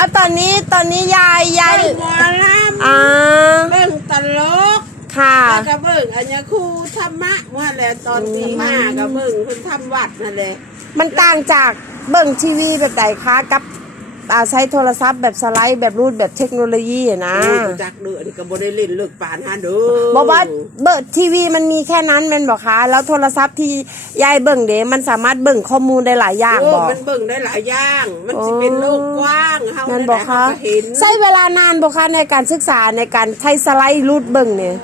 เอาตอนนี้ตอนนี้ยายยายเบิ่งหมอลอ่าำเบิ่งตลกค่ะ แล้วก็เบิ่งอัญญครูธรรมะเมื่อแหละตอนตีห้าก็เบิ่งเพิ่นทำวัดนั่นแหละมันต่างจากเบิ่งทีวีแบบใดคะกับ อ่าใช้โทรศัพท์แบบสไลด์แบบรูดแบบเทคโนโลยีอะนะโอ้ยจักเดือนก็บ่ได้เล่นเลิกปานหาเด้อบอกว่าเบิร์ทีวีมันมีแค่นั้นแมันบอกคะแล้วโทรศัพท์ที่ยายเบิ่งเดมันสามารถเบิ่งข้อมูลได้หลายอย่างโอ้บอก มันเบิ่งได้หลายอย่าง มันสิเป็นโลกกว้างเฮานั่นนั่นบแหอกละคะเฮาก็เห็นใช้เวลานานบอกคะในการศึกษาในการใช้สไลด์รูดเบิ่งเนี่ย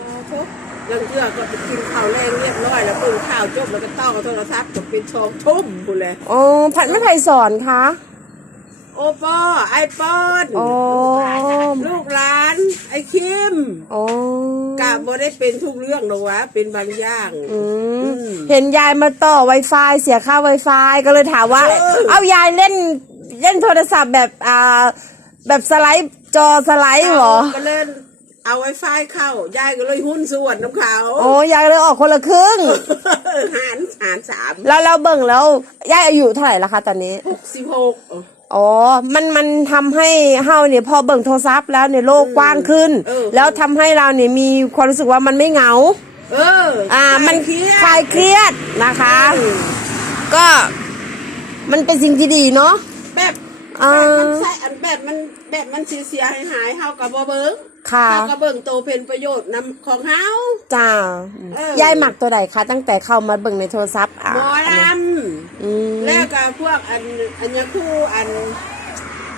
เรื่องเชื่อก็ไปกินข้าวแรงเรียบร้อยแล้วเบิ่งข่าวจบแล้วก็ต้องเอาโทรศัพท์ก็เป็นชองทุ่มพุ่นแหละอ๋อผัดไม่ไทยสอนคะ โอปอไอปอนอ๋อลูกหลานไอคิมอ๋อกะบ่ได้เป็นทุกเรื่องหรอกวะเป็นบางอย่างอืมอืมเห็นยายมาต่อ Wi-Fi เสียค่า Wi-Fi ก็เลยถามว่าเออเอายายเล่นเล่นโทรศัพท์แบบอ่าแบบสไลด์จอสไลด์เหรอก็เล่นเอาไวไฟเข้ายายก็เลยหุ้นส่วนน้ำเขาโอ้ยายเลยออกคนละครึ่งหารหารสามแล้วเราเบิ่งแล้วยายอายุเท่าไหร่ละคะตอนนี้หกสิบหก อ๋อ มันมันทำให้เฮาเนี่ยพอเบิ่งโทรศัพท์แล้วเนี่ยโลกกว้างขึ้น เออ แล้วทำให้เราเนี่ยมีความรู้สึกว่ามันไม่เหงา เอออ่ามันเครียดคลายเครียดนะคะก็ มันเป็นสิ่งที่ดีเนาะ แบบอ่าแบบมันใส่อันแบบมันแบบมันเสียเสียหายหายเฮากับบ่เบิ่งค่ะเฮากับเบิ่งโตเป็นประโยชน์นำของเฮา จ้าเออ ยายหมักตัวใดคะตั้งแต่เข้ามาเบิ่งในโทรศัพท์อะหมอลอืมำแล้วก็ พวกอันอัญญคู่อัน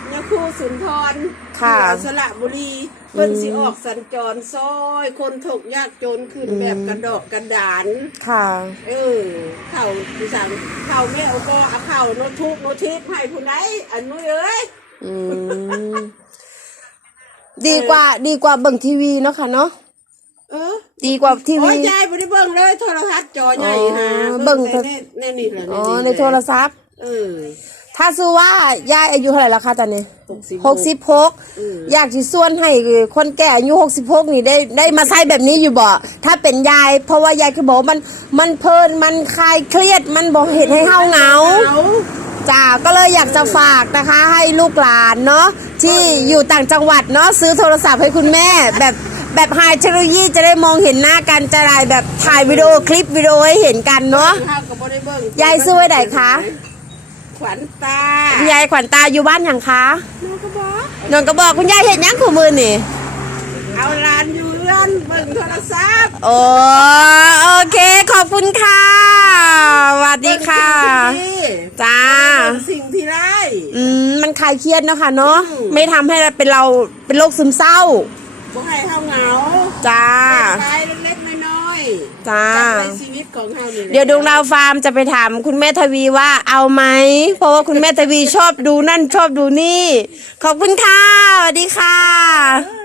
อัญญคู่สุนทรค่ะที่สระบุรีเพิ่นสิออกสัญจรซอยคนถกยากจนขึ้นแบบกระดอกกระดานค่ะ เออเข่าดิฉันเข่าแม่เอาก็เอาเข่าโนทุกโนทิพให้ผู้ใดอันนู้นเอ้ยอืมดีกว่าดีกว่าเบิ่งทีวีเนาะค่ะเนาะเออ ดีกว่าทีโอ้วียยายไม่ได้เบิ่งเลยโทรทัศน์จอใหญ่อ๋อฮะเบิ่งในในในนี่แหละอ๋อในโทรศัพท์ เออ ถ้าซื้อว่ายายอายุเท่าไหร่แล้วคะตอนนี้หกสิบหกสิบหกอืมอยากจะส่วนให้คนแก่อายุหกสิบหกนี่ได้ได้มาใช้แบบนี้อยู่บ่ถ้าเป็นยาย เพราะว่ายายคือบอกว่ามันมันเพลินมันคลายเครียดมันบอกเห็นให้เฮาเหงาเหงาจ้าก็เลยอยากจะฝากนะคะ ให้ลูกหลานเนาะที่อยู่ต่างจังหวัดเนาะซื้อโทรศัพท์ให้คุณแม่แบบแบบไฮเทคโนโลยีจะได้มองเห็นหน้ากันจะได้แบบถ่ายวิดีโอคลิปวิดีโอให้เห็นกันเนาะข้าวก็บ่ได้เบิ่งยายซื้อไว้ไหนคะ ขวัญตาคุณยายขวัญตาอยู่บ้านอย่างคะน้องก็บอกนนก็บอกคุณยายเห็นยังขู่มือนี่เอาหลานอยู่เรือนเบิ่งโทรศัพท์โอ้โอเคขอบคุณค่ะสวัสดีค่ะเบิ่งสิ่งที่ดีจ้าเบิ่งสิ่งที่ร้ายอืมมันคลายเครียดเนาะค่ะเนาะอืมไม่ทำให้เราเป็นเราเป็นโรคซึมเศร้าบ่ให้เฮาเหงาจ้า จ้า จับในชีวิตของเฮานี่แหละเดี๋ยวดวงดาวฟาร์มจะไปถามคุณแม่ทวีว่าเอาไหม เพราะว่าคุณแม่ทวีชอบดูนั่นชอบดูนี่ ขอบคุณค่ะสวัสดีค่ะ